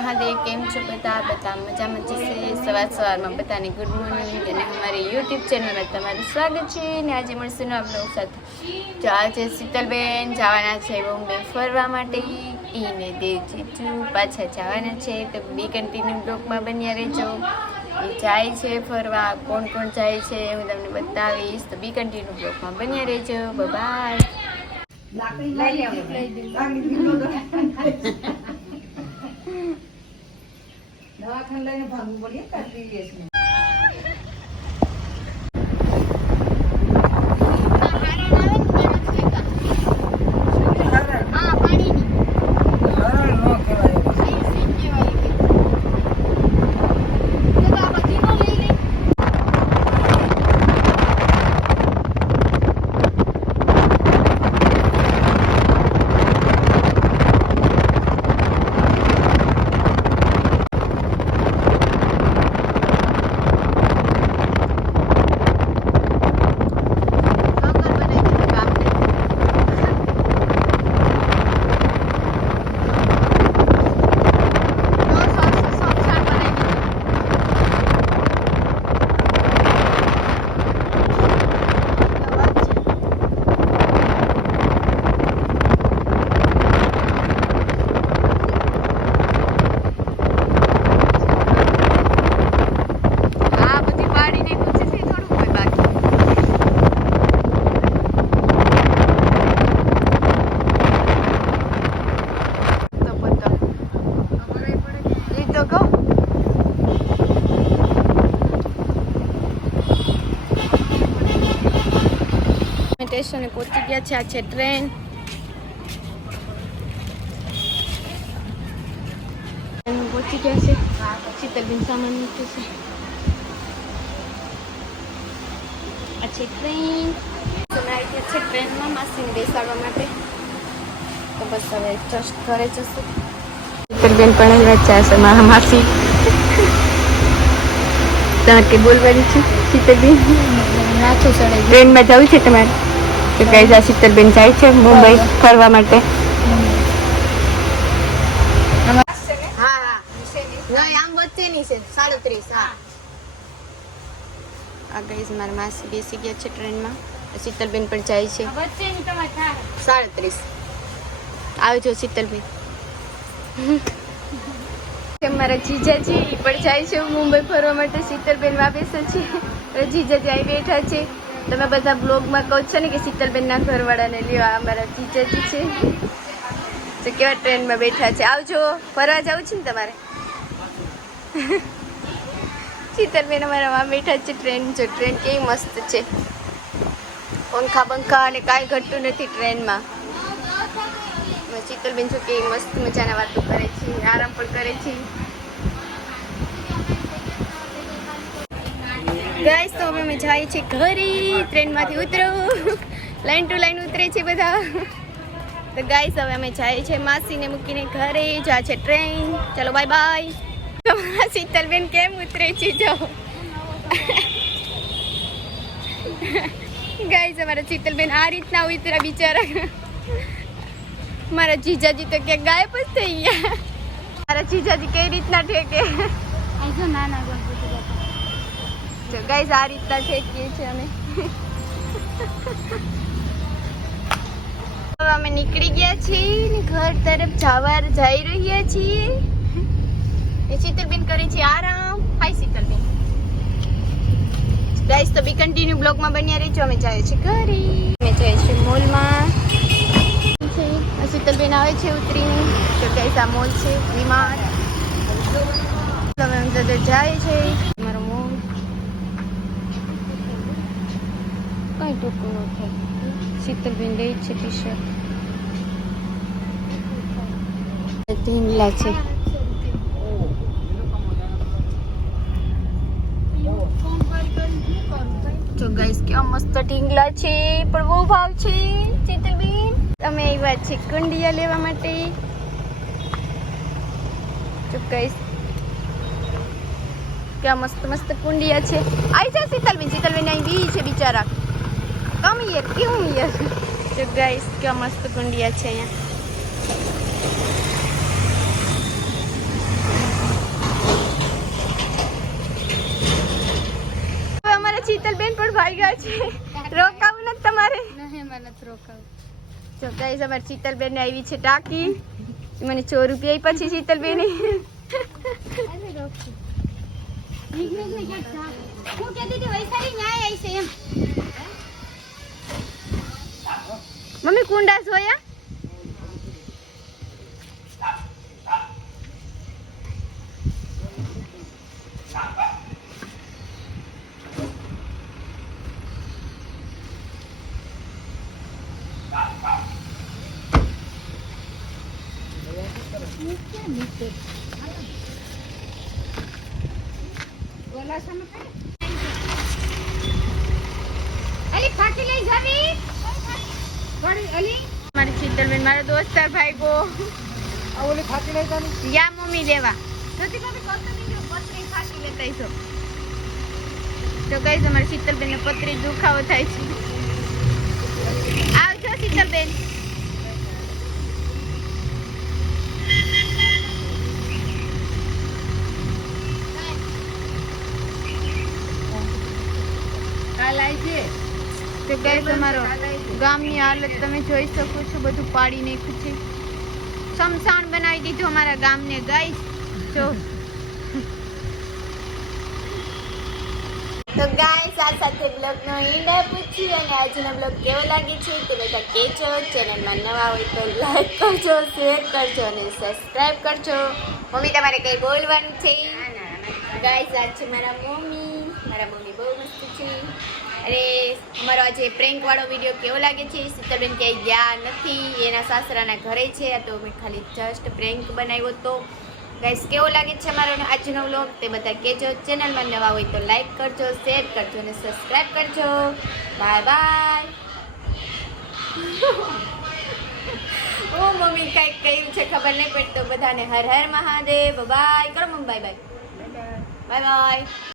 महादेव केम छो बता मजा मजे से सवार में बताने गुड मॉर्निंग અને हमारे यूट्यूब चैनल में તમારું સ્વાગત છે ને આજે મળશું આપણે સાથે જો આજે શીતલબેન જવાના છે બોમ્બે ફરવા માટે ઈને દેવજીજુ પાછા જવાના છે તો બી કન્ટિન્યુ બ્લોગમાં બન્યા રહેજો એ જાય છે ફરવા કોણ કોણ જાય છે હું તમને બતાવીશ તો બી કન્ટિન્યુ બ્લોગમાં બન્યા રહેજો બાય દવાખાને લઈને ભાગવું પડે કાઢી લેશે સ્ટેશને પહોંચી ગયા છે. આ છે ટ્રેન. પહોંચી ગયા છે. શીતલબેન સામાન મૂકે છે. આ છે ટ્રેન. તમે આવી ગયા છે ટ્રેનમાં માસીને બેસાડવા માટે. તો બસ હવે જસ્ટ ઘરે જશું. શીતલબેન પણ આવ્યા છે. આ મારા માસી ત્યાં કે બોલવાની છે. શીતલબેન નાચો ચડાવી ટ્રેનમાં જવું છે તમારે? તો ગાઈઝ આ શીતલબેન જાય છે મુંબઈ ફરવા માટે. આ ગાઈઝ મારા માસી બેસી ગયા છે ટ્રેનમાં. શીતલબેન પણ જાય છે. 37 આવજો શીતલબેન. મારા જીજાજી પણ જાય છે મુંબઈ ફરવા માટે. શીતલબેન માં બેસે છે. જીજાજી આવી બેઠા છે. તમે બધા બ્લોગમાં કહો છો ને કે શીતલબેનના ઘરવાળાને લ્યો. આ મારા જીજાજી છે. તો કેવા ટ્રેનમાં બેઠા છે. આવજો ફરવા જવું છે ને તમારે. શીતલબેન અમારામાં બેઠા છે ટ્રેન. જો ટ્રેન કેવી મસ્ત છે. પંખા બંખા અને કાંઈ ઘટતું નથી ટ્રેનમાં. શીતલબેન જો કેવી મસ્ત મજાના વાતો કરે છે. આરામ પણ કરે છે. ગાઈસ તો હવે અમે જઈએ છીએ ઘરે. ટ્રેનમાંથી ઉતરો. લાઈન ટુ લાઈન ઉતરે છે બધા. તો ગાઈસ હવે અમે જઈએ છીએ માસીને મૂકીને ઘરે. જા છે ટ્રેન. ચલો બાય બાય. તમારા શીતલબેન કેમ ઉતરે છે જો. ગાઈસ અમારા શીતલબેન આ રીતના ઉતર્યા બિચારા. મારા જીજાજી તો ક્યાં ગાયબ જ થઈ ગયા. મારા જીજાજી કઈ રીતના ઠેકે. નાના તો ગાઈસ આ રીતના ઠેકીએ છીએ અમે. હવે અમે નીકળી ગયા છીએ ને ઘર તરફ જઈ રહ્યા છીએ. એ શીતલબેન કરે છે આરામ. હાય શીતલબેન. ગાઈસ તો બી કન્ટિન્યુ બ્લોગમાં બન્યા રહેજો. અમે જઈએ છીએ ઘરે. અમે જઈએ છીએ મોલમાં. શીતલબેન આવે છે ઉતરીને. તો ગાઈસ આ મોલ છે વીમાર્ટ. હવે અમે તો જાય છે મારો મોલ. કઈ ટૂંકું ન થાય. શીતલબેન લઈ છે ટી શર્ટ. ઢીંગલા છે. તો ગાઈસ કેવા મસ્ત ઢીંગલા છે. પણ બહુ ભાવ છે શીતલબેન. અમે આવ્યા છીએ કુંડિયા લેવા માટે. તો ગાઈસ કેવા મસ્ત મસ્ત કુંડિયા છે. આવી જા શીતલબેન. શીતલબેન અહીં બી છે બિચારા. કમ યાર કેવું યાર. તો ગાઈસ કેવા મસ્ત કુંડિયા છે અહીંયા. શીતલબેન પણ ભાગ્યા છે. રોકાવું નથી તમારે? નહીં મને રોકાવ. જો ગાઈસ અમારી શીતલબેન ને આવી છે ટાંકી. મને 100 રૂપિયા પછી શીતલબેન અરે રોકી. નિગ્નેશને ક્યાંક જા. હું કહેતી હતી વૈશાલી ન્યાય આવી છે એમ. મમ્મી કુંડા જોયા? અલી ફાકી લઈ જાવી. ગળી અલી મારી શીતલબેન મારો દોસ્તાર ભાઈગો. આ ઓલી ફાકી લઈ જાની. યા મમ્મી લેવા. નથી ભાભી કોતો નીકળ્યો પત્રી ફાકી લે. કઈસો તો કઈસો મારી શીતલબેન ને પતરી દુખાવો થાય છે. આવજો શીતલબેન. કાલ આવી છે. તો ગાઈસ અમારો ગામની હાલત તમે જોઈ શકો છો. બધું પાડી નાખ્યું છે. શમશાન બનાવી દીધું અમારા ગામને ગાઈસ. જો તો ગાઈસ આ સાથે બ્લોગનો એન્ડ આપ્યો છે અને આજનો બ્લોગ કેવો લાગે છે તે બધા કહેજો. ચેનલમાં નવા હોય તો લાઈક કરજો, શેર કરજો અને સબસ્ક્રાઇબ કરજો. મમ્મી તમારે કંઈ બોલવાનું છે? ગાઈસ આ છે મારા મમ્મી. મારા મમ્મી બહુ મસ્ત છે. અરે અમારો આજે પ્રેન્ક વાળો વિડીયો કેવો લાગે છે? શીતલબેન ક્યાંય ગયા નથી, એના સાસરાના ઘરે છે. આ તો મેં ખાલી જસ્ટ પ્રેન્ક બનાવ્યો તો. ગાઈસ કેવો લાગે છે અમારો આજનો વ્લોગ તે બધા કહેજો. ચેનલમાં નવા હોય તો લાઈક કરજો, શેર કરજો અને સબસ્ક્રાઇબ કરજો. Bye bye. ઓ મમ્મી કંઈક કહ્યું છે ખબર નહીં પડતો. બધાને હર હર મહાદેવ. બાય કરો mummy. Bye bye. Bye bye.